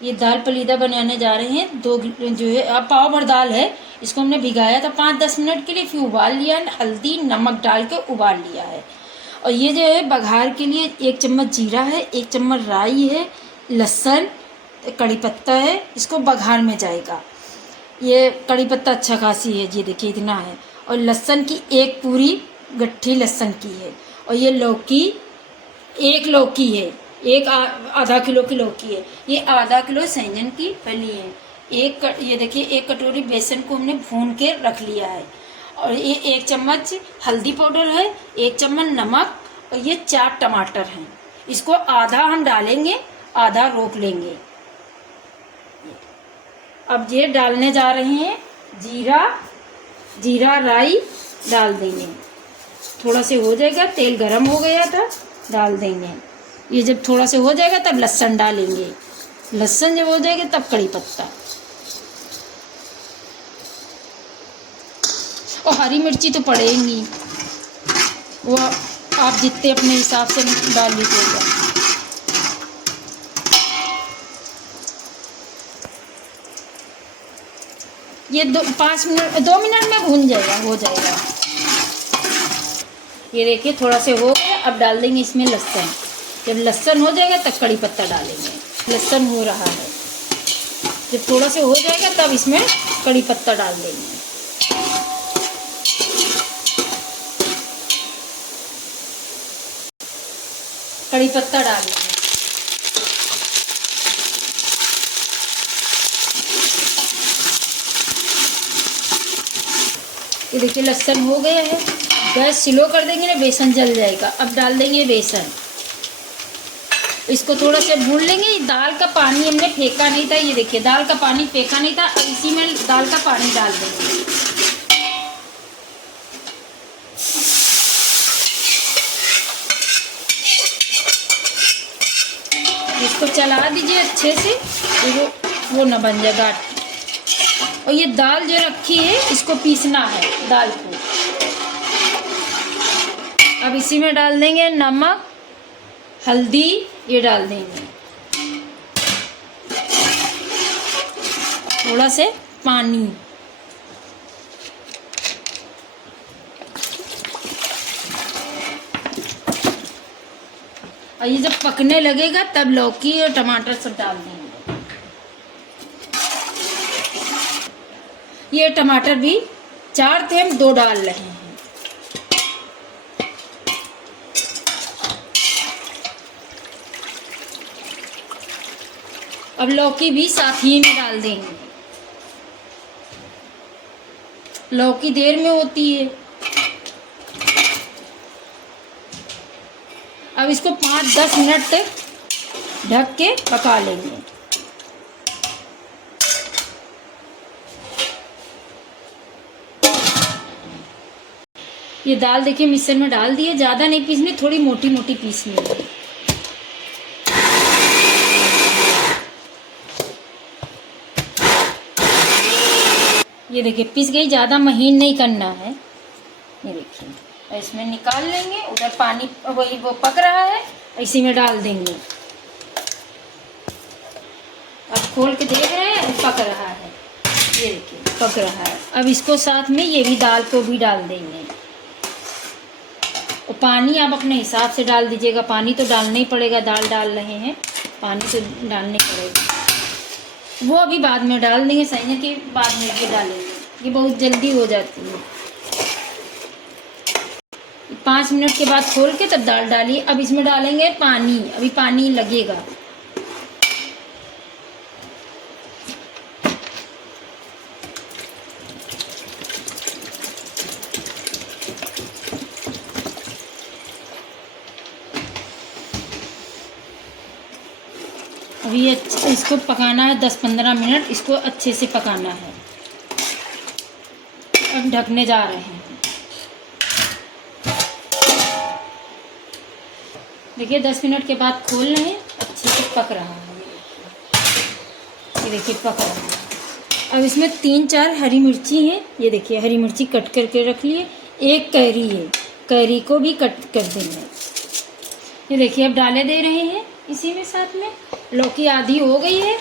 ये दाल पलीदा बनाने जा रहे हैं। दो जो है अब पाव भर दाल है, इसको हमने भिगाया था 5-10 मिनट के लिए, फिर उबाल लिया, हल्दी नमक डाल के उबाल लिया है। और ये जो है बघार के लिए 1 चम्मच जीरा है, 1 चम्मच राई है, लहसुन, कड़ी पत्ता है, इसको बघार में जाएगा। ये कड़ी पत्ता अच्छा खासी है, ये देखिए इतना है। और लहसुन की 1 पूरी गट्ठी लहसुन की है। और ये लौकी 1 लौकी है, आधा किलो की लौकी है। ये आधा किलो सहजन की फली है। ये देखिए 1 कटोरी बेसन को हमने भून के रख लिया है। और ये 1 चम्मच हल्दी पाउडर है, 1 चम्मच नमक, और ये 4 टमाटर हैं। इसको आधा हम डालेंगे, आधा रोक लेंगे। अब ये डालने जा रहे हैं जीरा राई डाल देंगे। थोड़ा से हो जाएगा, तेल गरम हो गया था, डाल देंगे। ये जब थोड़ा से हो जाएगा तब लहसुन डालेंगे। लहसुन जब हो जाएगा तब कड़ी पत्ता और हरी मिर्ची तो पड़ेंगी, वो आप जितने अपने हिसाब से डाल लीजिएगा। ये 2 मिनट में भून जाएगा, हो जाएगा। ये देखिए थोड़ा से हो गया। अब डाल देंगे इसमें लहसुन। जब लहसुन हो जाएगा तब कड़ी पत्ता डालेंगे। लहसुन हो रहा है, जब थोड़ा से हो जाएगा तब इसमें कड़ी पत्ता डाल देंगे। कड़ी पत्ता डालेंगे। ये देखिए लहसुन हो गया है। गैस स्लो कर देंगे ना, बेसन जल जाएगा। अब डाल देंगे बेसन, इसको थोड़ा सा भून लेंगे। दाल का पानी हमने फेंका नहीं था, ये देखिए दाल का पानी फेंका नहीं था। अब इसी में दाल का पानी डाल देंगे। इसको चला दीजिए अच्छे से, वो ना बन जाए गाढ़। और ये दाल जो रखी है इसको पीसना है दाल को। अब इसी में डाल देंगे नमक, हल्दी, ये डाल देंगे। थोड़ा से पानी। और ये जब पकने लगेगा तब लौकी और टमाटर सब डाल देंगे। ये टमाटर भी 4 थे, हम 2 डाल रहे हैं। अब लौकी भी साथ ही में डाल देंगे। लौकी देर में होती है। अब इसको 5-10 मिनट तक ढक के पका लेंगे। ये दाल देखिए मिक्सर में डाल दिए। ज़्यादा नहीं पीसनी, थोड़ी मोटी मोटी पीसनी है। ये देखिए पिस गई, ज़्यादा महीन नहीं करना है। ये देखिए, और इसमें निकाल लेंगे। उधर पानी वो पक रहा है, इसी में डाल देंगे। अब खोल के देख रहे हैं, पक रहा है। ये देखिए पक रहा है। अब इसको साथ में ये भी दाल को भी डाल देंगे। और पानी आप अपने हिसाब से डाल दीजिएगा। पानी तो डालना ही पड़ेगा, दाल डाल रहे हैं, पानी तो डालने पड़ेगा। वो अभी बाद में डाल देंगे, सही है कि बाद में भी डालेंगे। ये बहुत जल्दी हो जाती है। 5 मिनट के बाद खोल के तब दाल डालिए। अब इसमें डालेंगे पानी, अभी पानी लगेगा। अभी इसको पकाना है 10-15 मिनट। इसको अच्छे से पकाना है। अब ढकने जा रहे हैं। देखिए 10 मिनट के बाद खोल रहे हैं, अच्छे से पक रहा है। ये देखिए पक रहा है। अब इसमें 3-4 हरी मिर्ची हैं। ये देखिए हरी मिर्ची कट करके रख लिए। 1 कैरी है, कैरी को भी कट कर देंगे। ये देखिए अब डाले दे रहे हैं इसी में साथ में। लौकी आधी हो गई है,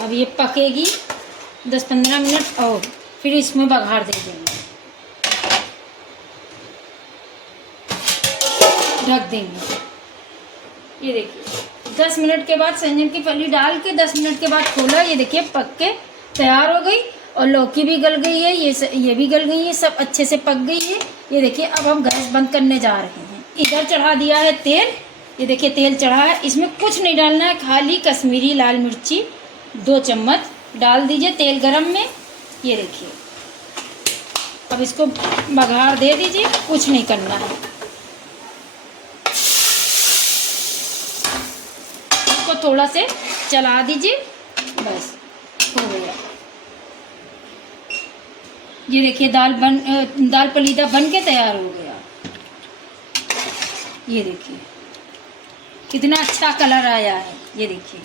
अब ये पकेगी 10-15 मिनट और फिर इसमें बघार दे देंगे, ढक देंगे। ये देखिए 10 मिनट के बाद सहजन की फली डाल के 10 मिनट के बाद खोला, ये देखिए पक के तैयार हो गई और लौकी भी गल गई है, ये भी गल गई है, सब अच्छे से पक गई है। ये देखिए अब हम गैस बंद करने जा रहे हैं। इधर चढ़ा दिया है तेल, ये देखिए तेल चढ़ा है, इसमें कुछ नहीं डालना है, खाली कश्मीरी लाल मिर्ची 2 चम्मच डाल दीजिए तेल गरम में। ये देखिए अब इसको बघार दे दीजिए, कुछ नहीं करना है, इसको थोड़ा से चला दीजिए, बस हो गया। ये देखिए दाल पलीदा बन के तैयार हो गया। ये देखिए कितना अच्छा कलर आया है, ये देखिए।